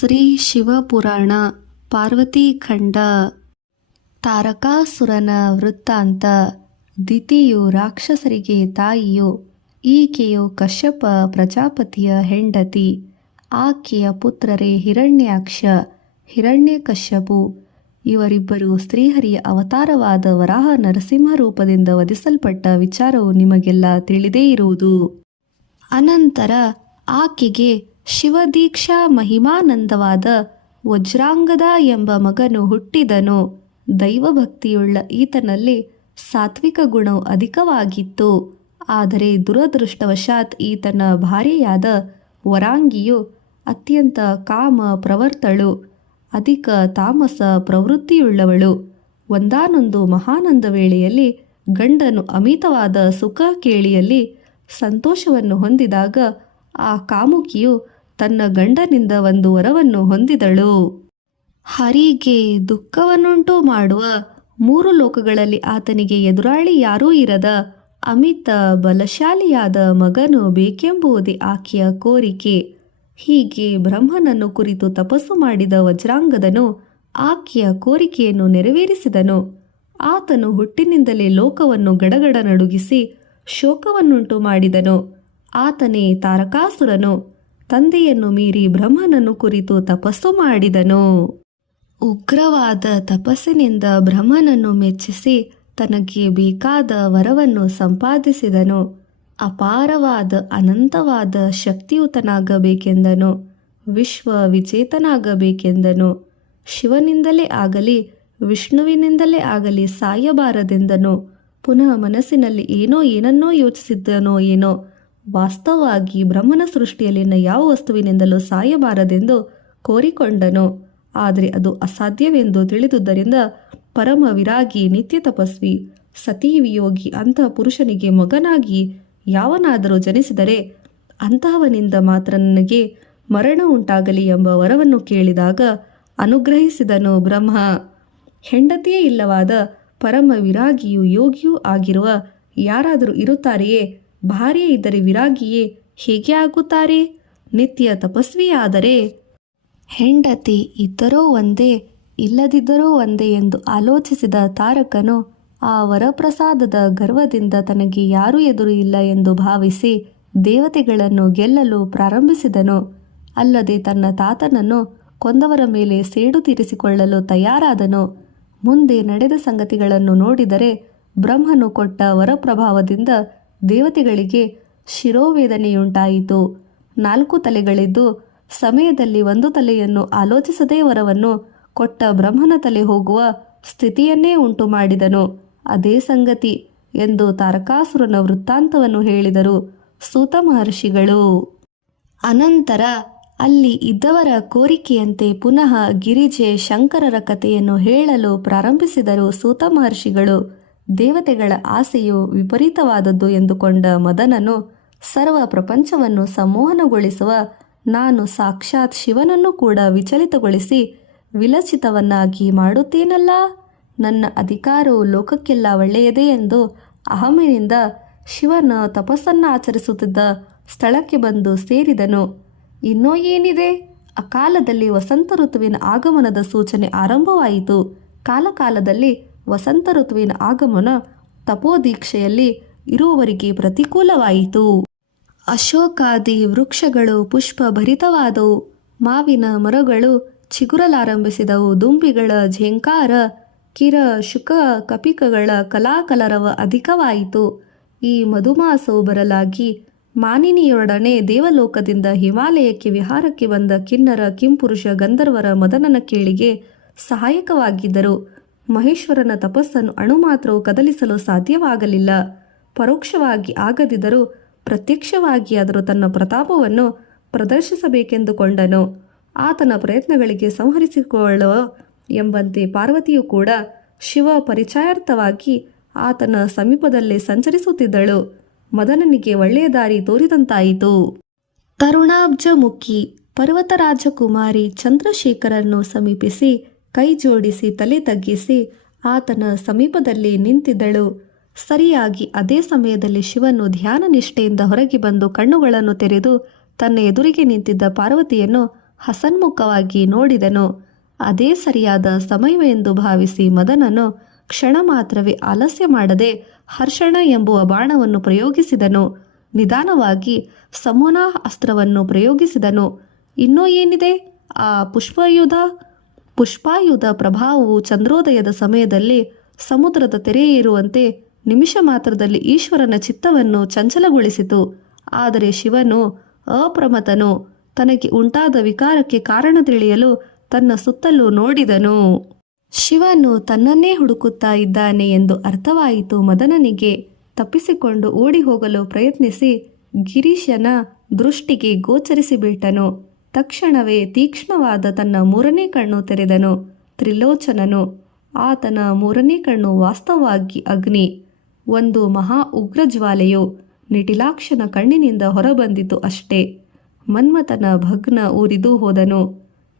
ಶ್ರೀ ಶಿವಪುರಾಣ ಪಾರ್ವತೀಖಂಡ. ತಾರಕಾಸುರನ ವೃತ್ತಾಂತ. ದಿತಿಯು ರಾಕ್ಷಸರಿಗೆ ತಾಯಿಯು. ಈಕೆಯು ಕಶ್ಯಪ ಪ್ರಜಾಪತಿಯ ಹೆಂಡತಿ. ಆಕೆಯ ಪುತ್ರರೇ ಹಿರಣ್ಯಾಕ್ಷ, ಹಿರಣ್ಯಕಶ್ಯಪು. ಇವರಿಬ್ಬರು ಶ್ರೀಹರಿಯ ಅವತಾರವಾದ ವರಾಹ ನರಸಿಂಹ ರೂಪದಿಂದ ವಧಿಸಲ್ಪಟ್ಟ ವಿಚಾರವು ನಿಮಗೆಲ್ಲ ತಿಳಿದೇ ಇರುವುದು. ಅನಂತರ ಆಕೆಗೆ ಶಿವದೀಕ್ಷಾ ಮಹಿಮಾನಂದವಾದ ವಜ್ರಾಂಗದ ಎಂಬ ಮಗನು ಹುಟ್ಟಿದನು. ದೈವಭಕ್ತಿಯುಳ್ಳ ಈತನಲ್ಲಿ ಸಾತ್ವಿಕ ಗುಣವು ಅಧಿಕವಾಗಿತ್ತು. ಆದರೆ ದುರದೃಷ್ಟವಶಾತ್ ಈತನ ಭಾರ್ಯೆಯಾದ ವರಾಂಗಿಯು ಅತ್ಯಂತ ಕಾಮ ಪ್ರವರ್ತಳು, ಅಧಿಕ ತಾಮಸ ಪ್ರವೃತ್ತಿಯುಳ್ಳವಳು. ಒಂದಾನೊಂದು ಮಹಾನಂದ ವೇಳೆಯಲ್ಲಿ ಗಂಡನು ಅಮಿತವಾದ ಸುಖ ಕೇಳಿಯಲ್ಲಿ ಸಂತೋಷವನ್ನು ಹೊಂದಿದಾಗ ಆ ಕಾಮುಕಿಯು ತನ್ನ ಗಂಡನಿಂದ ಒಂದು ವರವನ್ನು ಹೊಂದಿದಳು. ಹರಿಗೆ ದುಃಖವನ್ನುಂಟು ಮಾಡುವ, ಮೂರು ಲೋಕಗಳಲ್ಲಿ ಆತನಿಗೆ ಎದುರಾಳಿ ಯಾರೂ ಇರದ ಅಮಿತ ಬಲಶಾಲಿಯಾದ ಮಗನು ಬೇಕೆಂಬುದೇ ಆಕೆಯ ಕೋರಿಕೆ. ಹೀಗೆ ಬ್ರಹ್ಮನನ್ನು ಕುರಿತು ತಪಸ್ಸು ಮಾಡಿದ ವಜ್ರಾಂಗದನು ಆಕೆಯ ಕೋರಿಕೆಯನ್ನು ನೆರವೇರಿಸಿದನು. ಆತನು ಹುಟ್ಟಿನಿಂದಲೇ ಲೋಕವನ್ನು ಗಡಗಡ ನಡುಗಿಸಿ ಶೋಕವನ್ನುಂಟು ಮಾಡಿದನು. ಆತನೇ ತಾರಕಾಸುರನು. ತಂದೆಯನ್ನು ಮೀರಿ ಬ್ರಹ್ಮನನ್ನು ಕುರಿತು ತಪಸ್ಸು ಮಾಡಿದನು. ಉಗ್ರವಾದ ತಪಸ್ಸಿನಿಂದ ಬ್ರಹ್ಮನನ್ನು ಮೆಚ್ಚಿಸಿ ತನಗೆ ಬೇಕಾದ ವರವನ್ನು ಸಂಪಾದಿಸಿದನು. ಅಪಾರವಾದ ಅನಂತವಾದ ಶಕ್ತಿಯುತನಾಗಬೇಕೆಂದನು. ವಿಶ್ವ ವಿಜೇತನಾಗಬೇಕೆಂದನು. ಶಿವನಿಂದಲೇ ಆಗಲಿ ವಿಷ್ಣುವಿನಿಂದಲೇ ಆಗಲಿ ಸಾಯಬಾರದೆಂದನು. ಪುನಃ ಮನಸ್ಸಿನಲ್ಲಿ ಏನನ್ನೋ ಯೋಚಿಸಿದ್ದನೋ ಏನೋ. ವಾಸ್ತವವಾಗಿ ಬ್ರಹ್ಮನ ಸೃಷ್ಟಿಯಲ್ಲಿನ ಯಾವ ವಸ್ತುವಿನಿಂದಲೂ ಸಾಯಬಾರದೆಂದು ಕೋರಿಕೊಂಡನು. ಆದರೆ ಅದು ಅಸಾಧ್ಯವೆಂದು ತಿಳಿದುದರಿಂದ ಪರಮ ವಿರಾಗಿ, ನಿತ್ಯ ತಪಸ್ವಿ, ಸತೀವಿಯೋಗಿ ಅಂತಹ ಪುರುಷನಿಗೆ ಮಗನಾಗಿ ಯಾವನಾದರೂ ಜನಿಸಿದರೆ ಅಂತಹವನಿಂದ ಮಾತ್ರ ನನಗೆ ಮರಣ ಉಂಟಾಗಲಿ ಎಂಬ ವರವನ್ನು ಕೇಳಿದಾಗ ಅನುಗ್ರಹಿಸಿದನು ಬ್ರಹ್ಮ. ಹೆಂಡತಿಯೇ ಇಲ್ಲವಾದ ಪರಮ ವಿರಾಗಿಯೂ ಯೋಗಿಯೂ ಆಗಿರುವ ಯಾರಾದರೂ ಇರುತ್ತಾರೆಯೇ? ಭಾರ್ಯೆ ಇದ್ದರೆ ವಿರಾಗಿಯೇ ಹೇಗೆ ಆಗುತ್ತಾರೆ? ನಿತ್ಯ ತಪಸ್ವಿಯಾದರೆ ಹೆಂಡತಿ ಇದ್ದರೋ ಒಂದೇ, ಇಲ್ಲದಿದ್ದರೂ ಒಂದೇ ಎಂದು ಆಲೋಚಿಸಿದ ತಾರಕನು ಆ ವರಪ್ರಸಾದದ ಗರ್ವದಿಂದ ತನಗೆ ಯಾರೂ ಎದುರು ಇಲ್ಲ ಎಂದು ಭಾವಿಸಿ ದೇವತೆಗಳನ್ನು ಗೆಲ್ಲಲು ಪ್ರಾರಂಭಿಸಿದನು. ಅಲ್ಲದೆ ತನ್ನ ತಾತನನ್ನು ಕೊಂದವರ ಮೇಲೆ ಸೇಡು ತೀರಿಸಿಕೊಳ್ಳಲು ತಯಾರಾದನು. ಮುಂದೆ ನಡೆದ ಸಂಗತಿಗಳನ್ನು ನೋಡಿದರೆ ಬ್ರಹ್ಮನು ಕೊಟ್ಟ ವರಪ್ರಭಾವದಿಂದ ದೇವತೆಗಳಿಗೆ ಶಿರೋವೇದನೆಯುಂಟಾಯಿತು. 4 ತಲೆಗಳಿದ್ದು ಸಮಯದಲ್ಲಿ ಒಂದು ತಲೆಯನ್ನು ಆಲೋಚಿಸದೇ ವರವನ್ನು ಕೊಟ್ಟ ಬ್ರಹ್ಮನ ತಲೆ ಹೋಗುವ ಸ್ಥಿತಿಯನ್ನೇ ಉಂಟು ಮಾಡಿದನು. ಅದೇ ಸಂಗತಿ ಎಂದು ತಾರಕಾಸುರನ ವೃತ್ತಾಂತವನ್ನು ಹೇಳಿದರು ಸೂತ ಮಹರ್ಷಿಗಳು. ಅನಂತರ ಅಲ್ಲಿ ಇದ್ದವರ ಕೋರಿಕೆಯಂತೆ ಪುನಃ ಗಿರಿಜೆ ಶಂಕರರ ಕಥೆಯನ್ನು ಹೇಳಲು ಪ್ರಾರಂಭಿಸಿದರು ಸೂತ ಮಹರ್ಷಿಗಳು. ದೇವತೆಗಳ ಆಸೆಯು ವಿಪರೀತವಾದದ್ದು ಎಂದುಕೊಂಡ ಮದನನು ಸರ್ವ ಪ್ರಪಂಚವನ್ನು ಸಂಮೋಹನಗೊಳಿಸುವ ನಾನು ಸಾಕ್ಷಾತ್ ಶಿವನನ್ನು ಕೂಡ ವಿಚಲಿತಗೊಳಿಸಿ ವಿಲಚಿತವನ್ನಾಗಿ ಮಾಡುತ್ತೇನಲ್ಲ, ನನ್ನ ಅಧಿಕಾರವು ಲೋಕಕ್ಕೆಲ್ಲ ಒಳ್ಳೆಯದೇ ಎಂದು ಅಹಮಿನಿಂದ ಶಿವನ ತಪಸ್ಸನ್ನು ಆಚರಿಸುತ್ತಿದ್ದ ಸ್ಥಳಕ್ಕೆ ಬಂದು ಸೇರಿದನು. ಇನ್ನೂ ಏನಿದೆ? ಅಕಾಲದಲ್ಲಿ ವಸಂತ ಋತುವಿನ ಆಗಮನದ ಸೂಚನೆ ಆರಂಭವಾಯಿತು. ಕಾಲಕಾಲದಲ್ಲಿ ವಸಂತ ಋತುವಿನ ಆಗಮನ ತಪೋದೀಕ್ಷೆಯಲ್ಲಿ ಇರುವವರಿಗೆ ಪ್ರತಿಕೂಲವಾಯಿತು. ಅಶೋಕಾದಿ ವೃಕ್ಷಗಳು ಪುಷ್ಪ ಭರಿತವಾದವು. ಮಾವಿನ ಮರಗಳು ಚಿಗುರಲಾರಂಭಿಸಿದವು. ದುಂಬಿಗಳ ಝೇಂಕಾರ, ಕಿರ ಶುಕ ಕಪಿಕಗಳ ಕಲಾಕಲರವ ಅಧಿಕವಾಯಿತು. ಈ ಮಧುಮಾಸವು ಬರಲಾಗಿ ಮಾನಿನಿಯೊಡನೆ ದೇವಲೋಕದಿಂದ ಹಿಮಾಲಯಕ್ಕೆ ವಿಹಾರಕ್ಕೆ ಬಂದ ಕಿನ್ನರ, ಕಿಂಪುರುಷ, ಗಂಧರ್ವರ ಮದನನ ಕೇಳಿಗೆ ಸಹಾಯಕವಾಗಿದ್ದರು. ಮಹೇಶ್ವರನ ತಪಸ್ಸನ್ನು ಅಣು ಮಾತ್ರವು ಕದಲಿಸಲು ಸಾಧ್ಯವಾಗಲಿಲ್ಲ. ಪರೋಕ್ಷವಾಗಿ ಆಗದಿದ್ದರೂ ಪ್ರತ್ಯಕ್ಷವಾಗಿ ಆದರೂ ತನ್ನ ಪ್ರತಾಪವನ್ನು ಪ್ರದರ್ಶಿಸಬೇಕೆಂದುಕೊಂಡನು. ಆತನ ಪ್ರಯತ್ನಗಳಿಗೆ ಸಂಹರಿಸಿಕೊಳ್ಳುವ ಎಂಬಂತೆ ಪಾರ್ವತಿಯು ಕೂಡ ಶಿವ ಪರಿಚಯಾರ್ಥವಾಗಿ ಆತನ ಸಮೀಪದಲ್ಲೇ ಸಂಚರಿಸುತ್ತಿದ್ದಳು. ಮದನನಿಗೆ ಒಳ್ಳೆಯ ದಾರಿ ತೋರಿದಂತಾಯಿತು. ತರುಣಾಬ್ಜಮುಖಿ ಪರ್ವತರಾಜಕುಮಾರಿ ಚಂದ್ರಶೇಖರನ್ನು ಸಮೀಪಿಸಿ ಕೈ ಜೋಡಿಸಿ ತಲೆ ತಗ್ಗಿಸಿ ಆತನ ಸಮೀಪದಲ್ಲಿ ನಿಂತಿದ್ದಳು. ಸರಿಯಾಗಿ ಅದೇ ಸಮಯದಲ್ಲಿ ಶಿವನು ಧ್ಯಾನ ನಿಷ್ಠೆಯಿಂದ ಹೊರಗೆ ಬಂದು ಕಣ್ಣುಗಳನ್ನು ತೆರೆದು ತನ್ನ ಎದುರಿಗೆ ನಿಂತಿದ್ದ ಪಾರ್ವತಿಯನ್ನು ಹಸನ್ಮುಖವಾಗಿ ನೋಡಿದನು. ಅದೇ ಸರಿಯಾದ ಸಮಯವೆಂದು ಭಾವಿಸಿ ಮದನನು ಕ್ಷಣ ಮಾತ್ರವೇ ಆಲಸ್ಯ ಮಾಡದೆ ಹರ್ಷಣ ಎಂಬುವ ಬಾಣವನ್ನು ಪ್ರಯೋಗಿಸಿದನು. ನಿಧಾನವಾಗಿ ಸಮೋನಾ ಅಸ್ತ್ರವನ್ನು ಪ್ರಯೋಗಿಸಿದನು. ಇನ್ನೂ ಏನಿದೆ ಆ ಪುಷ್ಪಾಯುಧ ಪ್ರಭಾವವು ಚಂದ್ರೋದಯದ ಸಮಯದಲ್ಲಿ ಸಮುದ್ರದ ತೆರೆಯಿರುವಂತೆ ನಿಮಿಷ ಮಾತ್ರದಲ್ಲಿ ಈಶ್ವರನ ಚಿತ್ತವನ್ನು ಚಂಚಲಗೊಳಿಸಿತು. ಆದರೆ ಶಿವನು ಅಪ್ರಮತನು. ತನಗೆ ಉಂಟಾದ ವಿಕಾರಕ್ಕೆ ಕಾರಣ ತಿಳಿಯಲು ತನ್ನ ಸುತ್ತಲೂ ನೋಡಿದನು. ಶಿವನು ತನ್ನನ್ನೇ ಹುಡುಕುತ್ತಾ ಇದ್ದಾನೆ ಎಂದು ಅರ್ಥವಾಯಿತು ಮದನನಿಗೆ. ತಪ್ಪಿಸಿಕೊಂಡು ಓಡಿ ಹೋಗಲು ಪ್ರಯತ್ನಿಸಿ ಗಿರೀಶನ ದೃಷ್ಟಿಗೆ ಗೋಚರಿಸಿಬಿಟ್ಟನು. ತಕ್ಷಣವೇ ತೀಕ್ಷ್ಣವಾದ ತನ್ನ ಮೂರನೇ ಕಣ್ಣು ತೆರೆದನು ತ್ರಿಲೋಚನನು. ಆತನ ಮೂರನೇ ಕಣ್ಣು ವಾಸ್ತವವಾಗಿ ಅಗ್ನಿ. ಒಂದು ಮಹಾ ಉಗ್ರಜ್ವಾಲೆಯು ನಿಟಿಲಾಕ್ಷನ ಕಣ್ಣಿನಿಂದ ಹೊರಬಂದಿತು ಅಷ್ಟೇ. ಮನ್ಮಥನ ಭಗ್ನ ಊರಿದು ಹೋದನು.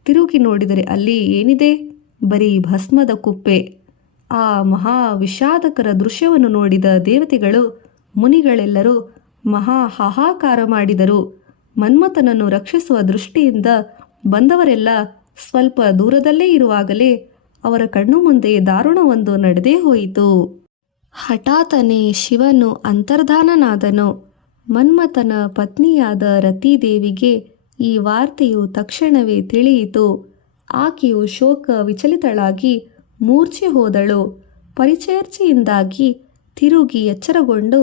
ತಿರುಗಿ ನೋಡಿದರೆ ಅಲ್ಲಿ ಏನಿದೆ? ಬರೀ ಭಸ್ಮದ ಕುಪ್ಪೆ. ಆ ಮಹಾ ವಿಷಾದಕರ ದೃಶ್ಯವನ್ನು ನೋಡಿದ ದೇವತೆಗಳು ಮುನಿಗಳೆಲ್ಲರೂ ಮಹಾ ಹಾಹಾಕಾರ ಮಾಡಿದರು. ಮನ್ಮಥನನ್ನು ರಕ್ಷಿಸುವ ದೃಷ್ಟಿಯಿಂದ ಬಂದವರೆಲ್ಲ ಸ್ವಲ್ಪ ದೂರದಲ್ಲೇ ಇರುವಾಗಲೇ ಅವರ ಕಣ್ಣು ಮುಂದೆ ದಾರುಣವೊಂದು ನಡೆದೇ ಹೋಯಿತು. ಹಠಾತ್ತನೆ ಶಿವನು ಅಂತರ್ಧಾನನಾದನು. ಮನ್ಮಥನ ಪತ್ನಿಯಾದ ರತಿದೇವಿಗೆ ಈ ವಾರ್ತೆಯು ತಕ್ಷಣವೇ ತಿಳಿಯಿತು. ಆಕೆಯು ಶೋಕ ವಿಚಲಿತಳಾಗಿ ಮೂರ್ಛೆ ಹೋದಳು. ಪರಿಚರ್ಚೆಯಿಂದಾಗಿ ತಿರುಗಿ ಎಚ್ಚರಗೊಂಡು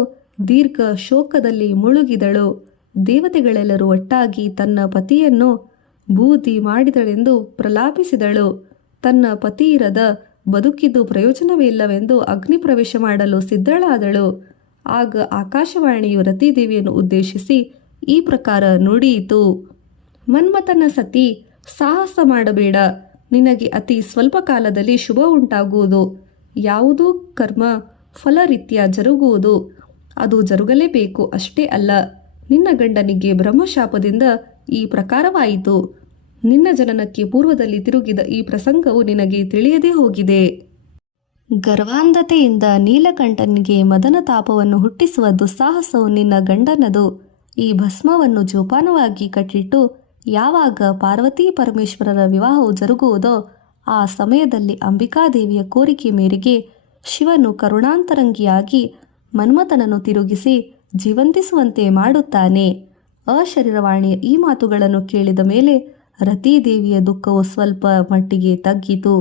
ದೀರ್ಘ ಶೋಕದಲ್ಲಿ ಮುಳುಗಿದಳು. ದೇವತೆಗಳೆಲ್ಲರೂ ಒಟ್ಟಾಗಿ ತನ್ನ ಪತಿಯನ್ನು ಬೂದಿ ಮಾಡಿದಳೆಂದು ಪ್ರಲಾಪಿಸಿದಳು. ತನ್ನ ಪತಿಯಿರದ ಬದುಕಿದ್ದು ಪ್ರಯೋಜನವಿಲ್ಲವೆಂದು ಅಗ್ನಿ ಪ್ರವೇಶ ಮಾಡಲು ಸಿದ್ಧಳಾದಳು. ಆಗ ಆಕಾಶವಾಣಿಯು ರತಿದೇವಿಯನ್ನು ಉದ್ದೇಶಿಸಿ ಈ ಪ್ರಕಾರ ನುಡಿಯಿತು. ಮನ್ಮಥನ ಸತಿ, ಸಾಹಸ ಮಾಡಬೇಡ. ನಿನಗೆ ಅತಿ ಸ್ವಲ್ಪ ಕಾಲದಲ್ಲಿ ಶುಭ ಉಂಟಾಗುವುದು. ಯಾವುದೂ ಕರ್ಮ ಫಲರೀತ್ಯ ಜರುಗುವುದು. ಅದು ಜರುಗಲೇಬೇಕು. ಅಷ್ಟೇ ಅಲ್ಲ, ನಿನ್ನ ಗಂಡನಿಗೆ ಬ್ರಹ್ಮಶಾಪದಿಂದ ಈ ಪ್ರಕಾರವಾಯಿತು. ನಿನ್ನ ಜನನಕ್ಕೆ ಪೂರ್ವದಲ್ಲಿ ತಿರುಗಿದ ಈ ಪ್ರಸಂಗವು ನಿನಗೆ ತಿಳಿಯದೇ ಹೋಗಿದೆ. ಗರ್ವಾಂಧತೆಯಿಂದ ನೀಲಕಂಠನಿಗೆ ಮದನ ತಾಪವನ್ನು ಹುಟ್ಟಿಸುವ ದುಸ್ಸಾಹಸವು ನಿನ್ನ ಗಂಡನದು. ಈ ಭಸ್ಮವನ್ನು ಜೋಪಾನವಾಗಿ ಕಟ್ಟಿಟ್ಟು ಯಾವಾಗ ಪಾರ್ವತೀ ಪರಮೇಶ್ವರರ ವಿವಾಹವು ಜರುಗುವುದೋ ಆ ಸಮಯದಲ್ಲಿ ಅಂಬಿಕಾದೇವಿಯ ಕೋರಿಕೆ ಮೇರೆಗೆ ಶಿವನು ಕರುಣಾಂತರಂಗಿಯಾಗಿ ಮನ್ಮಥನನ್ನು ತಿರುಗಿಸಿ ಜೀವಂತಿಸುವಂತೆ ಮಾಡುತ್ತಾನೆ. ಅಶರೀರವಾಣಿಯ ಈ ಮಾತುಗಳನ್ನು ಕೇಳಿದ ಮೇಲೆ ರತಿದೇವಿಯ ದುಃಖವು ಸ್ವಲ್ಪ ಮಟ್ಟಿಗೆ ತಗ್ಗಿತು.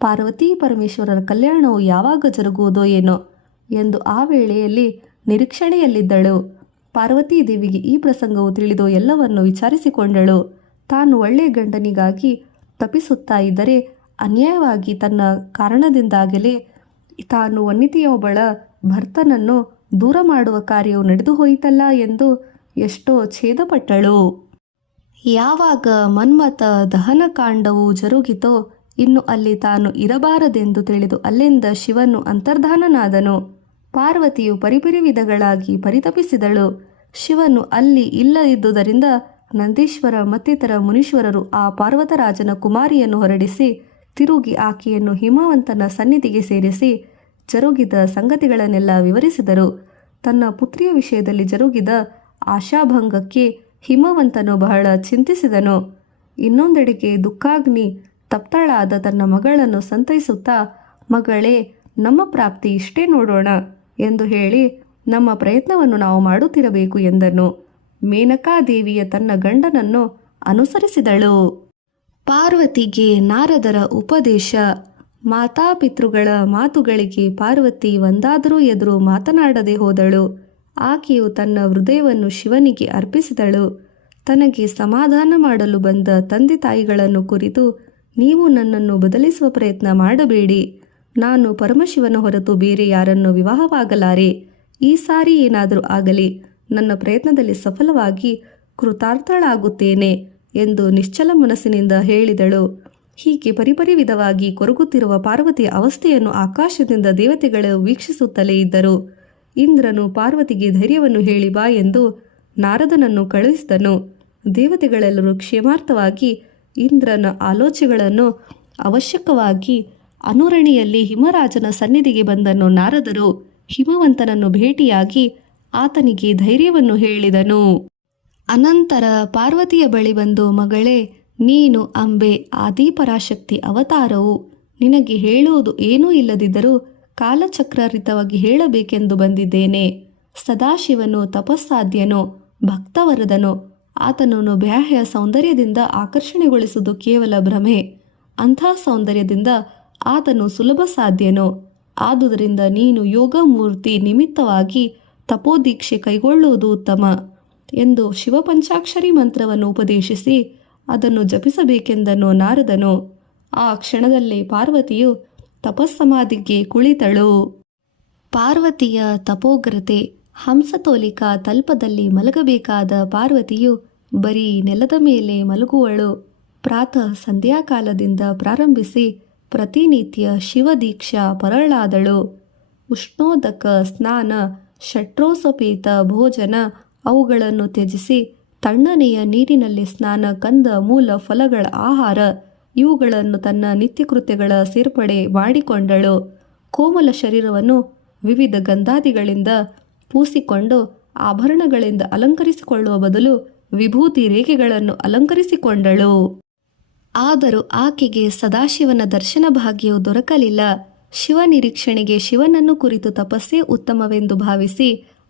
ಪಾರ್ವತೀ ಪರಮೇಶ್ವರರ ಕಲ್ಯಾಣವು ಯಾವಾಗ ಜರುಗುವುದೋ ಏನೋ ಎಂದು ಆ ವೇಳೆಯಲ್ಲಿ ನಿರೀಕ್ಷಣೆಯಲ್ಲಿದ್ದಳು. ಪಾರ್ವತೀ ದೇವಿಗೆ ಈ ಪ್ರಸಂಗವು ತಿಳಿದು ಎಲ್ಲವನ್ನು ವಿಚಾರಿಸಿಕೊಂಡಳು. ತಾನು ಒಳ್ಳೆಯ ಗಂಡನಿಗಾಗಿ ತಪಿಸುತ್ತಾ ಇದ್ದರೆ ಅನ್ಯಾಯವಾಗಿ ತನ್ನ ಕಾರಣದಿಂದಾಗಲೇ ತಾನು ವನಿತೆಯೊಬ್ಬಳ ಭರ್ತನನ್ನು ದೂರ ಮಾಡುವ ಕಾರ್ಯವು ನಡೆದು ಹೋಯಿತಲ್ಲ ಎಂದು ಎಷ್ಟೋ ಛೇದಪಟ್ಟಳು. ಯಾವಾಗ ಮನ್ಮಥ ದಹನಕಾಂಡವು ಜರುಗಿತೋ ಇನ್ನು ಅಲ್ಲಿ ತಾನು ಇರಬಾರದೆಂದು ತಿಳಿದು ಅಲ್ಲಿಂದ ಶಿವನು ಅಂತರ್ಧಾನನಾದನು. ಪಾರ್ವತಿಯು ಪರಿಪರಿ ವಿಧಗಳಾಗಿ ಪರಿತಪಿಸಿದಳು. ಶಿವನು ಅಲ್ಲಿ ಇಲ್ಲದಿದ್ದುದರಿಂದ ನಂದೀಶ್ವರ ಮತ್ತಿತರ ಮುನೀಶ್ವರರು ಆ ಪಾರ್ವತರಾಜನ ಕುಮಾರಿಯನ್ನು ಹೊರಡಿಸಿ ತಿರುಗಿ ಆಕೆಯನ್ನು ಹಿಮವಂತನ ಸನ್ನಿಧಿಗೆ ಸೇರಿಸಿ ಜರುಗಿದ ಸಂಗತಿಗಳನ್ನೆಲ್ಲ ವಿವರಿಸಿದರು. ತನ್ನ ಪುತ್ರಿಯ ವಿಷಯದಲ್ಲಿ ಜರುಗಿದ ಆಶಾಭಂಗಕ್ಕೆ ಹಿಮವಂತನು ಬಹಳ ಚಿಂತಿಸಿದನು. ಇನ್ನೊಂದೆಡೆಗೆ ದುಃಖಾಗ್ನಿ ತಪ್ತಳಾದ ತನ್ನ ಮಗಳನ್ನು ಸಂತೈಸುತ್ತಾ, ಮಗಳೇ, ನಮ್ಮ ಪ್ರಾಪ್ತಿ ಇಷ್ಟೇ ನೋಡೋಣ ಎಂದು ಹೇಳಿ ನಮ್ಮ ಪ್ರಯತ್ನವನ್ನು ನಾವು ಮಾಡುತ್ತಿರಬೇಕು ಎಂದನು. ಮೇನಕಾದೇವಿಯ ತನ್ನ ಗಂಡನನ್ನು ಅನುಸರಿಸಿದಳು. ಪಾರ್ವತಿಗೆ ನಾರದರ ಉಪದೇಶ. ಮಾತಾಪಿತೃಗಳ ಮಾತುಗಳಿಗೆ ಪಾರ್ವತಿ ಒಂದಾದರೂ ಎದುರು ಮಾತನಾಡದೆ ಹೋದಳು. ಆಕೆಯು ತನ್ನ ಹೃದಯವನ್ನು ಶಿವನಿಗೆ ಅರ್ಪಿಸಿದಳು. ತನಗೆ ಸಮಾಧಾನ ಮಾಡಲು ಬಂದ ತಂದೆ ತಾಯಿಗಳನ್ನು ಕುರಿತು, ನೀವು ನನ್ನನ್ನು ಬದಲಿಸುವ ಪ್ರಯತ್ನ ಮಾಡಬೇಡಿ. ನಾನು ಪರಮಶಿವನ ಹೊರತು ಬೇರೆ ಯಾರನ್ನು ವಿವಾಹವಾಗಲಾರೆ. ಈ ಸಾರಿ ಏನಾದರೂ ಆಗಲಿ, ನನ್ನ ಪ್ರಯತ್ನದಲ್ಲಿ ಸಫಲವಾಗಿ ಕೃತಾರ್ಥಳಾಗುತ್ತೇನೆ ಎಂದು ನಿಶ್ಚಲ ಮನಸ್ಸಿನಿಂದ ಹೇಳಿದಳು. ಹೀಗೆ ಪರಿಪರಿ ವಿಧವಾಗಿ ಕೊರಗುತ್ತಿರುವ ಪಾರ್ವತಿಯ ಅವಸ್ಥೆಯನ್ನು ಆಕಾಶದಿಂದ ದೇವತೆಗಳು ವೀಕ್ಷಿಸುತ್ತಲೇ ಇದ್ದರು. ಇಂದ್ರನು ಪಾರ್ವತಿಗೆ ಧೈರ್ಯವನ್ನು ಹೇಳಿ ಬಾ ಎಂದು ನಾರದನನ್ನು ಕಳುಹಿಸಿದನು. ದೇವತೆಗಳೆಲ್ಲರೂ ಕ್ಷೇಮಾರ್ಥವಾಗಿ ಇಂದ್ರನ ಆಲೋಚನೆಗಳನ್ನು ಅವಶ್ಯಕವಾಗಿ ಅನುರಣಿಯಲ್ಲಿ ಹಿಮರಾಜನ ಸನ್ನಿಧಿಗೆ ಬಂದನು. ನಾರದರು ಹಿಮವಂತನನ್ನು ಭೇಟಿಯಾಗಿ ಆತನಿಗೆ ಧೈರ್ಯವನ್ನು ಹೇಳಿದನು. ಅನಂತರ ಪಾರ್ವತಿಯ ಬಳಿ ಬಂದು, ಮಗಳೇ, ನೀನು ಅಂಬೆ ಆದಿಪರಾಶಕ್ತಿ ಅವತಾರವು. ನಿನಗೆ ಹೇಳುವುದು ಏನೂ ಇಲ್ಲದಿದ್ದರೂ ಕಾಲಚಕ್ರರಿತವಾಗಿ ಹೇಳಬೇಕೆಂದು ಬಂದಿದ್ದೇನೆ. ಸದಾಶಿವನು ತಪಸ್ಸಾಧ್ಯನು, ಭಕ್ತವರದನು. ಆತನನ್ನು ಬಾಹ್ಯ ಸೌಂದರ್ಯದಿಂದ ಆಕರ್ಷಣೆಗೊಳಿಸುವುದು ಕೇವಲ ಭ್ರಮೆ. ಅಂಥ ಸೌಂದರ್ಯದಿಂದ ಆತನು ಸುಲಭ ಸಾಧ್ಯನು. ಆದುದರಿಂದ ನೀನು ಯೋಗಮೂರ್ತಿ ನಿಮಿತ್ತವಾಗಿ ತಪೋದೀಕ್ಷೆ ಕೈಗೊಳ್ಳುವುದು ಉತ್ತಮ ಎಂದು ಶಿವಪಂಚಾಕ್ಷರಿ ಮಂತ್ರವನ್ನು ಉಪದೇಶಿಸಿ ಅದನ್ನು ಜಪಿಸಬೇಕೆಂದನು ನಾರದನು. ಆ ಕ್ಷಣದಲ್ಲೇ ಪಾರ್ವತಿಯು ತಪಸ್ಸಮಾಧಿಗೆ ಕುಳಿತಳು. ಪಾರ್ವತಿಯ ತಪೋಗ್ರತೆ. ಹಂಸತೋಲಿಕಾ ತಲ್ಪದಲ್ಲಿ ಮಲಗಬೇಕಾದ ಪಾರ್ವತಿಯು ಬರೀ ನೆಲದ ಮೇಲೆ ಮಲಗುವಳು. ಪ್ರಾತಃ ಸಂಧ್ಯಾಕಾಲದಿಂದ ಪ್ರಾರಂಭಿಸಿ ಪ್ರತಿನಿತ್ಯ ಶಿವದೀಕ್ಷಾ ಪರಳಾದಳು. ಉಷ್ಣೋದಕ ಸ್ನಾನ, ಷಟ್ರೋಸೋಪೇತ ಭೋಜನ ಅವುಗಳನ್ನು ತ್ಯಜಿಸಿ ತಣ್ಣನೆಯ ನೀರಿನಲ್ಲಿ ಸ್ನಾನ, ಕಂದ ಮೂಲ ಫಲಗಳ ಆಹಾರ ಇವುಗಳನ್ನು ತನ್ನ ನಿತ್ಯಕೃತ್ಯಗಳ ಸೇರ್ಪಡೆ ಮಾಡಿಕೊಂಡಳು. ಕೋಮಲ ಶರೀರವನ್ನು ವಿವಿಧ ಗಂಧಾದಿಗಳಿಂದ ಪೂಸಿಕೊಂಡು ಆಭರಣಗಳಿಂದ ಅಲಂಕರಿಸಿಕೊಳ್ಳುವ ಬದಲು ವಿಭೂತಿ ರೇಖೆಗಳನ್ನು ಅಲಂಕರಿಸಿಕೊಂಡಳು. ಆದರೂ ಆಕೆಗೆ ಸದಾಶಿವನ ದರ್ಶನ ಭಾಗ್ಯವು ದೊರಕಲಿಲ್ಲ. ಶಿವ ನಿರೀಕ್ಷಣೆಗೆ ಶಿವನನ್ನು ಕುರಿತು ತಪಸ್ಸೇ ಉತ್ತಮವೆಂದು ಭಾವಿಸಿ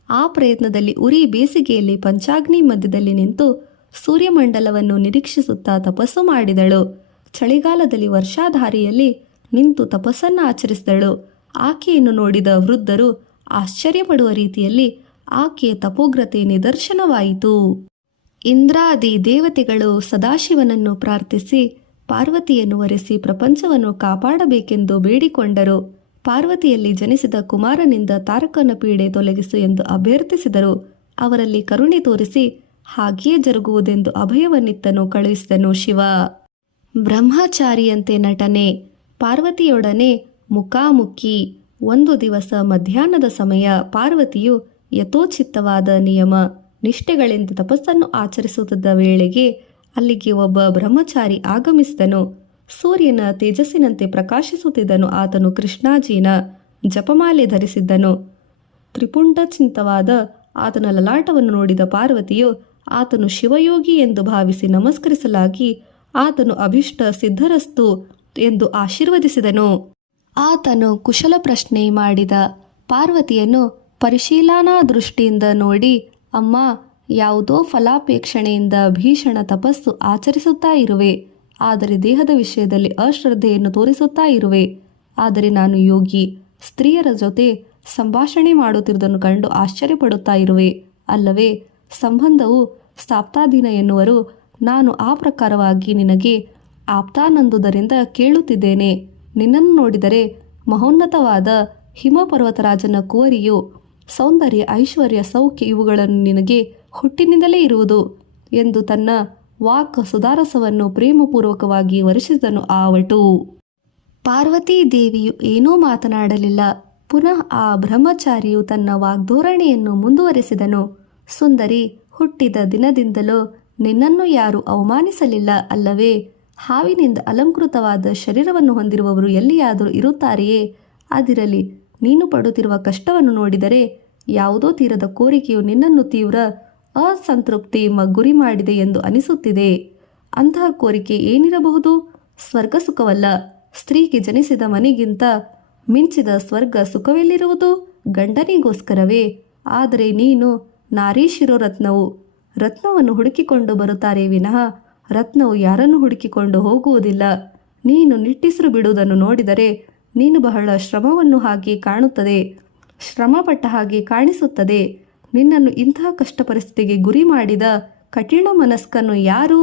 ಆ ಪ್ರಯತ್ನದಲ್ಲಿ ಉರಿ ಬೇಸಿಗೆಯಲ್ಲಿ ಪಂಚಾಗ್ನಿ ಮಧ್ಯದಲ್ಲಿ ನಿಂತು ಸೂರ್ಯಮಂಡಲವನ್ನು ನಿರೀಕ್ಷಿಸುತ್ತಾ ತಪಸ್ಸು ಮಾಡಿದಳು. ಚಳಿಗಾಲದಲ್ಲಿ ವರ್ಷಾಧಾರಿಯಲ್ಲಿ ನಿಂತು ತಪಸ್ಸನ್ನು ಆಚರಿಸಿದಳು. ಆಕೆಯನ್ನು ನೋಡಿದ ವೃದ್ಧರು ಆಶ್ಚರ್ಯಪಡುವ ರೀತಿಯಲ್ಲಿ ಆಕೆಯ ತಪೋಗ್ರತೆ ನಿದರ್ಶನವಾಯಿತು. ಇಂದ್ರಾದಿ ದೇವತೆಗಳು ಸದಾಶಿವನನ್ನು ಪ್ರಾರ್ಥಿಸಿ ಪಾರ್ವತಿಯನ್ನು ವರೆಸಿ ಪ್ರಪಂಚವನ್ನು ಕಾಪಾಡಬೇಕೆಂದು ಬೇಡಿಕೊಂಡರು. ಪಾರ್ವತಿಯಲ್ಲಿ ಜನಿಸಿದ ಕುಮಾರನಿಂದ ತಾರಕನ ಪೀಡೆ ತೊಲಗಿಸು ಎಂದು ಅಭ್ಯರ್ಥಿಸಿದರು. ಅವರಲ್ಲಿ ಕರುಣೆ ತೋರಿಸಿ ಹಾಗೆಯೇ ಜರುಗುವುದೆಂದು ಅಭಯವನ್ನಿತ್ತನು ಕಳುಹಿಸಿದನು ಶಿವ. ಬ್ರಹ್ಮಚಾರಿಯಂತೆ ನಟನೆ. ಪಾರ್ವತಿಯೊಡನೆ ಮುಖಾಮುಖಿ. ಒಂದು ದಿವಸ ಮಧ್ಯಾಹ್ನದ ಸಮಯ ಪಾರ್ವತಿಯು ಯಥೋಚಿತ್ತವಾದ ನಿಯಮ ನಿಷ್ಠೆಗಳಿಂದ ತಪಸ್ಸನ್ನು ಆಚರಿಸುತ್ತಿದ್ದ ವೇಳೆಗೆ ಅಲ್ಲಿಗೆ ಒಬ್ಬ ಬ್ರಹ್ಮಚಾರಿ ಆಗಮಿಸಿದನು. ಸೂರ್ಯನ ತೇಜಸ್ಸಿನಂತೆ ಪ್ರಕಾಶಿಸುತ್ತಿದ್ದನು. ಆತನು ಕೃಷ್ಣಾಜಿನ ಜಪಮಾಲೆ ಧರಿಸಿದ್ದನು. ತ್ರಿಪುಂಡಚಿಂತವಾದ ಆತನ ಲಲಾಟವನ್ನು ನೋಡಿದ ಪಾರ್ವತಿಯು ಆತನು ಶಿವಯೋಗಿ ಎಂದು ಭಾವಿಸಿ ನಮಸ್ಕರಿಸಲಾಗಿ ಆತನು ಅಭಿಷ್ಟ ಸಿದ್ಧರಸ್ತು ಎಂದು ಆಶೀರ್ವದಿಸಿದನು. ಆತನು ಕುಶಲ ಪ್ರಶ್ನೆ ಮಾಡಿದ. ಪಾರ್ವತಿಯನ್ನು ಪರಿಶೀಲನಾ ದೃಷ್ಟಿಯಿಂದ ನೋಡಿ, ಅಮ್ಮ, ಯಾವುದೋ ಫಲಾಪೇಕ್ಷಣೆಯಿಂದ ಭೀಷಣ ತಪಸ್ಸು ಆಚರಿಸುತ್ತಾ ಇರುವೆ. ಆದರೆ ದೇಹದ ವಿಷಯದಲ್ಲಿ ಅಶ್ರದ್ಧೆಯನ್ನು ತೋರಿಸುತ್ತಾ ಇರುವೆ. ಆದರೆ ನಾನು ಯೋಗಿ. ಸ್ತ್ರೀಯರ ಜೊತೆ ಸಂಭಾಷಣೆ ಮಾಡುತ್ತಿರುವುದನ್ನು ಕಂಡು ಆಶ್ಚರ್ಯಪಡುತ್ತಾ ಇರುವೆ ಅಲ್ಲವೇ? ಸಂಬಂಧವು ಸ್ಥಾಪ್ತಾಧೀನ ಎನ್ನುವರು. ನಾನು ಆ ಪ್ರಕಾರವಾಗಿ ನಿನಗೆ ಆಪ್ತಾನಂದುದರಿಂದ ಕೇಳುತ್ತಿದ್ದೇನೆ. ನಿನ್ನನ್ನು ನೋಡಿದರೆ ಮಹೋನ್ನತವಾದ ಹಿಮಪರ್ವತರಾಜನ ಕುವರಿಯು ಸೌಂದರ್ಯ, ಐಶ್ವರ್ಯ, ಸೌಖ್ಯ ಇವುಗಳನ್ನು ನಿನಗೆ ಹುಟ್ಟಿನಿಂದಲೇ ಇರುವುದು ಎಂದು ತನ್ನ ವಾಕ್ ಸುಧಾರಸವನ್ನು ಪ್ರೇಮಪೂರ್ವಕವಾಗಿ ವರ್ಷಿಸಿದನು ಆವಟು. ಪಾರ್ವತೀ ದೇವಿಯು ಏನೂ ಮಾತನಾಡಲಿಲ್ಲ. ಪುನಃ ಆ ಬ್ರಹ್ಮಚಾರಿಯು ತನ್ನ ವಾಗ್ಧೋರಣೆಯನ್ನು ಮುಂದುವರೆಸಿದನು. ಸುಂದರಿ, ಹುಟ್ಟಿದ ದಿನದಿಂದಲೂ ನಿನ್ನನ್ನು ಯಾರೂ ಅವಮಾನಿಸಲಿಲ್ಲ ಅಲ್ಲವೇ? ಹಾವಿನಿಂದ ಅಲಂಕೃತವಾದ ಶರೀರವನ್ನು ಹೊಂದಿರುವವರು ಎಲ್ಲಿಯಾದರೂ ಇರುತ್ತಾರೆಯೇ? ಅದಿರಲಿ, ನೀನು ಪಡುತ್ತಿರುವ ಕಷ್ಟವನ್ನು ನೋಡಿದರೆ ಯಾವುದೋ ತೀರದ ಕೋರಿಕೆಯು ನಿನ್ನನ್ನು ತೀವ್ರ ಅಸಂತೃಪ್ತಿ ಗುರಿ ಮಾಡಿದೆ ಎಂದು ಅನಿಸುತ್ತಿದೆ. ಅಂತಹ ಕೋರಿಕೆ ಏನಿರಬಹುದು? ಸ್ವರ್ಗ ಸುಖವಲ್ಲ. ಸ್ತ್ರೀಗೆ ಜನಿಸಿದ ಮನೆಗಿಂತ ಮಿಂಚಿದ ಸ್ವರ್ಗ ಸುಖವೆಲ್ಲಿರುವುದು? ಗಂಡನಿಗೋಸ್ಕರವೇ. ಆದರೆ ನೀನು ನಾರೀ ಶಿರೋರತ್ನವು. ರತ್ನವನ್ನು ಹುಡುಕಿಕೊಂಡು ಬರುತ್ತಾರೆ ವಿನಃ ರತ್ನವು ಯಾರನ್ನು ಹುಡುಕಿಕೊಂಡು ಹೋಗುವುದಿಲ್ಲ. ನೀನು ನಿಟ್ಟುಸಿರು ಬಿಡುವುದನ್ನು ನೋಡಿದರೆ ನೀನು ಬಹಳ ಶ್ರಮವನ್ನು ಹಾಗೆ ಕಾಣುತ್ತದೆ, ಶ್ರಮಪಟ್ಟ ಹಾಗೆ ಕಾಣಿಸುತ್ತದೆ. ನಿನ್ನನ್ನು ಇಂತಹ ಕಷ್ಟ ಪರಿಸ್ಥಿತಿಗೆ ಗುರಿ ಮಾಡಿದ ಕಠಿಣ ಮನಸ್ಕನು ಯಾರು?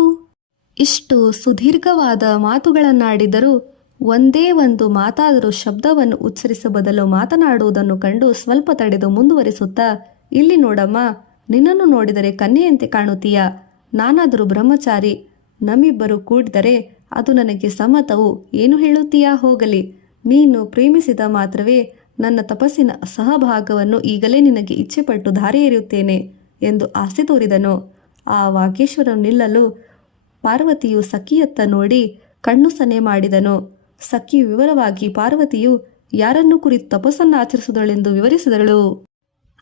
ಇಷ್ಟು ಸುದೀರ್ಘವಾದ ಮಾತುಗಳನ್ನಾಡಿದರೂ ಒಂದೇ ಒಂದು ಮಾತಾದರೂ ಶಬ್ದವನ್ನು ಉಚ್ಚರಿಸ ಬದಲು ಮಾತನಾಡುವುದನ್ನು ಕಂಡು ಸ್ವಲ್ಪ ತಡೆದು ಮುಂದುವರಿಸುತ್ತಾ, ಇಲ್ಲಿ ನೋಡಮ್ಮ, ನಿನ್ನನ್ನು ನೋಡಿದರೆ ಕನ್ಯೆಯಂತೆ ಕಾಣುತ್ತೀಯ. ನಾನಾದರೂ ಬ್ರಹ್ಮಚಾರಿ. ನಮ್ಮಿಬ್ಬರು ಕೂಡಿದರೆ ಅದು ನನಗೆ ಸಮ್ಮತವು. ಏನು ಹೇಳುತ್ತೀಯಾ? ಹೋಗಲಿ. ನೀನು ಪ್ರೇಮಿಸಿದ ಮಾತ್ರವೇ ನನ್ನ ತಪಸ್ಸಿನ ಸಹಭಾಗವನ್ನು ಈಗಲೇ ನಿನಗೆ ಇಚ್ಛೆಪಟ್ಟು ಧಾರೆ ಎರೆಯುತ್ತೇನೆ ಎಂದು ಆಸೆ ತೋರಿದನು. ಆ ವಾಗೇಶ್ವರನು ನಿಲ್ಲಲು ಪಾರ್ವತಿಯು ಸಖಿಯತ್ತ ನೋಡಿ ಕಣ್ಣು ಸನ್ನೆ ಮಾಡಿದನು. ಸಖಿಯು ವಿವರವಾಗಿ ಪಾರ್ವತಿಯು ಯಾರನ್ನು ಕುರಿತು ತಪಸ್ಸನ್ನು ಆಚರಿಸಿದಳೆಂದು ವಿವರಿಸಿದಳು.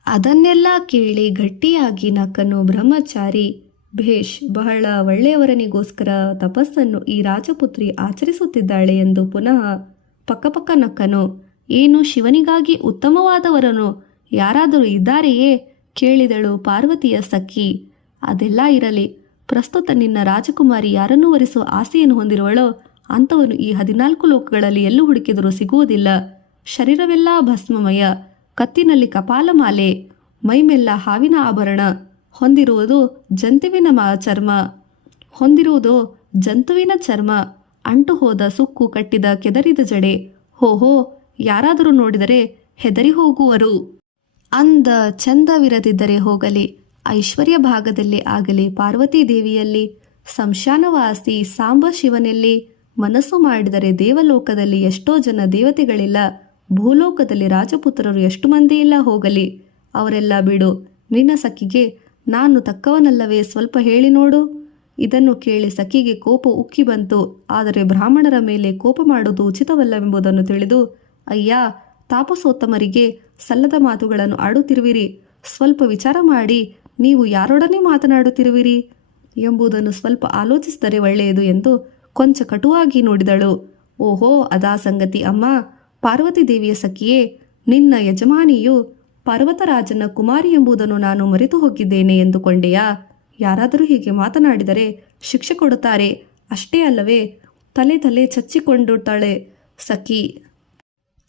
ಅದನ್ನೆಲ್ಲ ಕೇಳಿ ಗಟ್ಟಿಯಾಗಿ ನಕ್ಕನು ಬ್ರಹ್ಮಚಾರಿ. ಭೇಷ್, ಬಹಳ ಒಳ್ಳೆಯವರನಿಗೋಸ್ಕರ ತಪಸ್ಸನ್ನು ಈ ರಾಜಪುತ್ರಿ ಆಚರಿಸುತ್ತಿದ್ದಾಳೆ ಎಂದು ಪುನಃ ಪಕ್ಕಪಕ್ಕ ನಕ್ಕನು. ಏನು, ಶಿವನಿಗಾಗಿ ಉತ್ತಮವಾದವರನು ಯಾರಾದರೂ ಇದ್ದಾರೆಯೇ? ಕೇಳಿದಳು ಪಾರ್ವತಿಯ ಸಖಿ. ಅದೆಲ್ಲ ಇರಲಿ, ಪ್ರಸ್ತುತ ನಿನ್ನ ರಾಜಕುಮಾರಿ ಯಾರನ್ನೂ ವರಿಸುವ ಆಸೆಯನ್ನು ಹೊಂದಿರುವಳೋ ಅಂಥವನು ಈ 14 ಲೋಕಗಳಲ್ಲಿ ಎಲ್ಲೂ ಹುಡುಕಿದರೂ ಸಿಗುವುದಿಲ್ಲ. ಶರೀರವೆಲ್ಲ ಭಸ್ಮಮಯ, ಕತ್ತಿನಲ್ಲಿ ಕಪಾಲಮಾಲೆ, ಮೈಮೆಲ್ಲ ಹಾವಿನ ಆಭರಣ, ಹೊಂದಿರುವುದು ಜಂತುವಿನ ಚರ್ಮ, ಅಂಟು ಹೋದ ಸುಕ್ಕು ಕಟ್ಟಿದ ಕೆದರಿದ ಜಡೆ. ಹೋಹೋ, ಯಾರಾದರೂ ನೋಡಿದರೆ ಹೆದರಿ ಹೋಗುವರು. ಅಂದ ಚಂದವಿರದಿದ್ದರೆ ಹೋಗಲಿ, ಐಶ್ವರ್ಯ ಭಾಗದಲ್ಲೇ ಆಗಲಿ, ಪಾರ್ವತೀ ದೇವಿಯಲ್ಲಿ, ಸಂಶಾನವಾಸಿ ಸಾಂಬ ಶಿವನಲ್ಲಿ ಮನಸ್ಸು ಮಾಡಿದರೆ ದೇವಲೋಕದಲ್ಲಿ ಎಷ್ಟೋ ಜನ ದೇವತೆಗಳಿಲ್ಲ, ಭೂಲೋಕದಲ್ಲಿ ರಾಜಪುತ್ರರು ಎಷ್ಟು ಮಂದಿ ಇಲ್ಲ, ಹೋಗಲಿ, ಅವರೆಲ್ಲ ಬಿಡು. ನಿನ್ನ ಸಖಿಗೆ ನಾನು ತಕ್ಕವನಲ್ಲವೇ? ಸ್ವಲ್ಪ ಹೇಳಿ ನೋಡು. ಇದನ್ನು ಕೇಳಿ ಸಖಿಗೆ ಕೋಪ ಉಕ್ಕಿ ಬಂತು. ಆದರೆ ಬ್ರಾಹ್ಮಣರ ಮೇಲೆ ಕೋಪ ಮಾಡುವುದು ಉಚಿತವಲ್ಲವೆಂಬುದನ್ನು ತಿಳಿದು, ಅಯ್ಯ, ತಾಪಸೋತ್ತಮರಿಗೆ ಸಲ್ಲದ ಮಾತುಗಳನ್ನು ಆಡುತ್ತಿರುವಿರಿ. ಸ್ವಲ್ಪ ವಿಚಾರ ಮಾಡಿ ನೀವು ಯಾರೊಡನೆ ಮಾತನಾಡುತ್ತಿರುವಿರಿ ಎಂಬುದನ್ನು ಸ್ವಲ್ಪ ಆಲೋಚಿಸಿದರೆ ಒಳ್ಳೆಯದು ಎಂದು ಕೊಂಚ ಕಟುವಾಗಿ ನೋಡಿದಳು. ಓಹೋ, ಅದಾ ಸಂಗತಿ ಅಮ್ಮ. ಪಾರ್ವತಿ ದೇವಿಯ ಸಖಿಯೇ, ನಿನ್ನ ಯಜಮಾನಿಯು ಪರ್ವತರಾಜನ ಕುಮಾರಿ ಎಂಬುದನ್ನು ನಾನು ಮರೆತು ಹೋಗಿದ್ದೇನೆ ಎಂದುಕೊಂಡೆಯಾ? ಯಾರಾದರೂ ಹೀಗೆ ಮಾತನಾಡಿದರೆ ಶಿಕ್ಷೆ ಕೊಡುತ್ತಾರೆ, ಅಷ್ಟೇ ಅಲ್ಲವೇ? ತಲೆ ಚಚ್ಚಿಕೊಂಡುತ್ತಾಳೆ ಸಖಿ.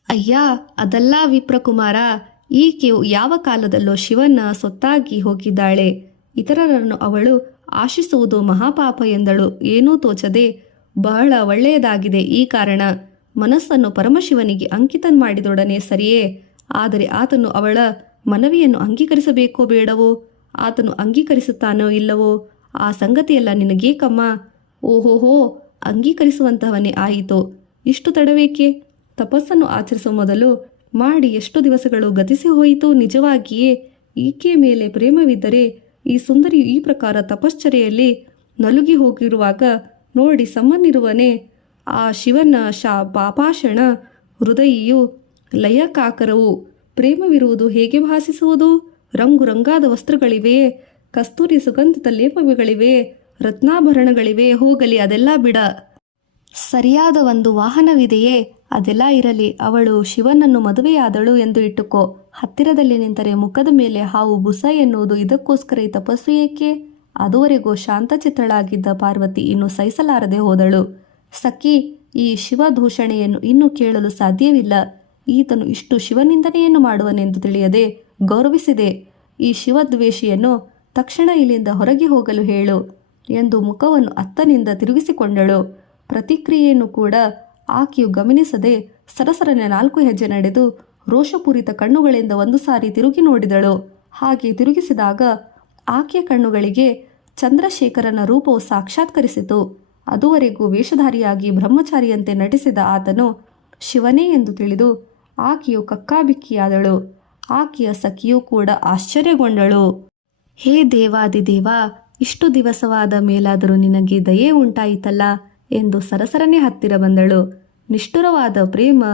ಅಯ್ಯ, ಅದಲ್ಲ ವಿಪ್ರಕುಮಾರ, ಈಕೆಯು ಯಾವ ಕಾಲದಲ್ಲೋ ಶಿವನ ಸೊತ್ತಾಗಿ ಹೋಗಿದ್ದಾಳೆ. ಇತರರನ್ನು ಅವಳು ಆಶಿಸುವುದು ಮಹಾಪಾಪ ಎಂದಳು. ಏನೂ ತೋಚದೆ, ಬಹಳ ಒಳ್ಳೆಯದಾಗಿದೆ ಈ ಕಾರಣ. ಮನಸ್ಸನ್ನು ಪರಮಶಿವನಿಗೆ ಅಂಕಿತ ಮಾಡಿದೊಡನೆ ಸರಿಯೇ, ಆದರೆ ಆತನು ಅವಳ ಮನವಿಯನ್ನು ಅಂಗೀಕರಿಸಬೇಕೋ ಬೇಡವೋ? ಆತನು ಅಂಗೀಕರಿಸುತ್ತಾನೋ ಇಲ್ಲವೋ? ಆ ಸಂಗತಿಯೆಲ್ಲ ನಿನಗೇಕಮ್ಮ? ಓಹೋಹೋ, ಅಂಗೀಕರಿಸುವಂತಹವನೇ ಆಯಿತು. ಇಷ್ಟು ತಡವೇಕೆ? ತಪಸ್ಸನ್ನು ಆಚರಿಸುವ ಮೊದಲು ಮಾಡಿ ಎಷ್ಟು ದಿವಸಗಳು ಗತಿಸಿ ಹೋಯಿತು. ನಿಜವಾಗಿಯೇ ಈಕೆಯ ಮೇಲೆ ಪ್ರೇಮವಿದ್ದರೆ ಈ ಸುಂದರಿಯು ಈ ಪ್ರಕಾರ ತಪಶ್ಚರ್ಯೆಯಲ್ಲಿ ನಲುಗಿ ಹೋಗಿರುವಾಗ ನೋಡಿ ಸಮ್ಮನಿರುವನೇ? ಆ ಶಿವನ ಪಾಪಾಷಣ ಹೃದಯಿಯು ಲಯಕಾಕರವು ಪ್ರೇಮವಿರುವುದು ಹೇಗೆ ಭಾಸಿಸುವುದು? ರಂಗು ರಂಗಾದ ವಸ್ತ್ರಗಳಿವೆಯೇ? ಕಸ್ತೂರಿ ಸುಗಂಧಿತ ಲೇಪಗಳಿವೆಯೇ? ರತ್ನಾಭರಣಗಳಿವೆ? ಹೋಗಲಿ, ಅದೆಲ್ಲ ಬಿಡ. ಸರಿಯಾದ ಒಂದು ವಾಹನವಿದೆಯೇ? ಅದೆಲ್ಲ ಇರಲಿ. ಅವಳು ಶಿವನನ್ನು ಮದುವೆಯಾದಳು ಎಂದು ಇಟ್ಟುಕೋ. ಹತ್ತಿರದಲ್ಲಿ ನಿಂತರೆ ಮುಖದ ಮೇಲೆ ಹಾವು ಬುಸ ಎನ್ನುವುದು ಇದಕ್ಕೋಸ್ಕರ ಈ ತಪಸ್ಸು ಏಕೆ? ಅದುವರೆಗೂ ಶಾಂತಚಿತ್ತಳಾಗಿದ್ದ ಪಾರ್ವತಿ ಇನ್ನು ಸಹಿಸಲಾರದೆ ಹೋದಳು. ಸಖಿ, ಈ ಶಿವದೂಷಣೆಯನ್ನು ಇನ್ನೂ ಕೇಳಲು ಸಾಧ್ಯವಿಲ್ಲ. ಈತನು ಇಷ್ಟು ಶಿವನಿಂದನೆಯನ್ನು ಮಾಡುವನೆಂದು ತಿಳಿಯದೆ ಗೌರವಿಸಿದೆ. ಈ ಶಿವದ್ವೇಷಿಯನ್ನು ತಕ್ಷಣ ಇಲ್ಲಿಂದ ಹೊರಗೆ ಹೋಗಲು ಹೇಳು ಎಂದು ಮುಖವನ್ನು ಅತ್ತನಿಂದ ತಿರುಗಿಸಿಕೊಂಡಳು. ಪ್ರತಿಕ್ರಿಯೆಯನ್ನು ಕೂಡ ಆಕೆಯು ಗಮನಿಸದೆ ಸರಸರನೆ 4 ಹೆಜ್ಜೆ ನಡೆದು ರೋಷಪೂರಿತ ಕಣ್ಣುಗಳಿಂದ ಒಂದು ಸಾರಿ ತಿರುಗಿ ನೋಡಿದಳು. ಹಾಗೆ ತಿರುಗಿಸಿದಾಗ ಆಕೆಯ ಕಣ್ಣುಗಳಿಗೆ ಚಂದ್ರಶೇಖರನ ರೂಪವು ಸಾಕ್ಷಾತ್ಕರಿಸಿತು. ಅದುವರೆಗೂ ವೇಷಧಾರಿಯಾಗಿ ಬ್ರಹ್ಮಚಾರಿಯಂತೆ ನಟಿಸಿದ ಆತನು ಶಿವನೇ ಎಂದು ತಿಳಿದು ಆಕೆಯು ಕಕ್ಕಾಬಿಕ್ಕಿಯಾದಳು. ಆಕೆಯ ಸಖಿಯೂ ಕೂಡ ಆಶ್ಚರ್ಯಗೊಂಡಳು. ಹೇ ದೇವಾದಿದೇವ, ಇಷ್ಟು ದಿವಸವಾದ ಮೇಲಾದರೂ ನಿನಗೆ ದಯೆ ಉಂಟಾಯಿತಲ್ಲ ಎಂದು ಸರಸರನೆ ಹತ್ತಿರ ಬಂದಳು. ನಿಷ್ಠುರವಾದ ಪ್ರೇಮ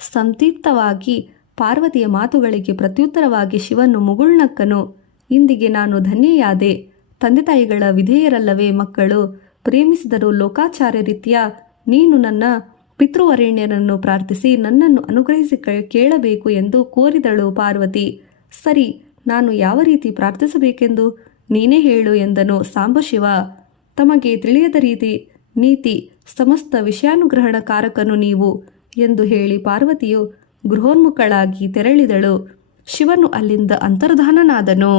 ಸಂತೃಪ್ತವಾಗಿ ಪಾರ್ವತಿಯ ಮಾತುಗಳಿಗೆ ಪ್ರತ್ಯುತ್ತರವಾಗಿ ಶಿವನ್ನು ಮುಗುಳ್ನಕ್ಕನು. ಇಂದಿಗೆ ನಾನು ಧನ್ಯೆಯಾದೆ. ತಂದೆ ತಾಯಿಗಳ ವಿಧೇಯರಲ್ಲವೇ ಮಕ್ಕಳು? ಪ್ರೇಮಿಸಿದರೂ ಲೋಕಾಚಾರ್ಯ ರೀತ್ಯ ನೀನು ನನ್ನ ಪಿತೃವರೇಣ್ಯರನ್ನು ಪ್ರಾರ್ಥಿಸಿ ನನ್ನನ್ನು ಅನುಗ್ರಹಿಸಿ ಕೇಳಬೇಕು ಎಂದು ಕೋರಿದಳು ಪಾರ್ವತಿ. ಸರಿ, ನಾನು ಯಾವ ರೀತಿ ಪ್ರಾರ್ಥಿಸಬೇಕೆಂದು ನೀನೇ ಹೇಳು ಎಂದನು ಸಾಂಬಶಿವ. ತಮಗೆ ತಿಳಿಯದ ನೀತಿ ಸಮಸ್ತ ವಿಷಯಾನುಗ್ರಹಣಕಾರಕನು ನೀವು ಎಂದು ಹೇಳಿ ಪಾರ್ವತಿಯು ಗೃಹೋನ್ಮುಖಳಾಗಿ ತೆರಳಿದಳು. ಶಿವನು ಅಲ್ಲಿಂದ ಅಂತರ್ಧಾನನಾದನು.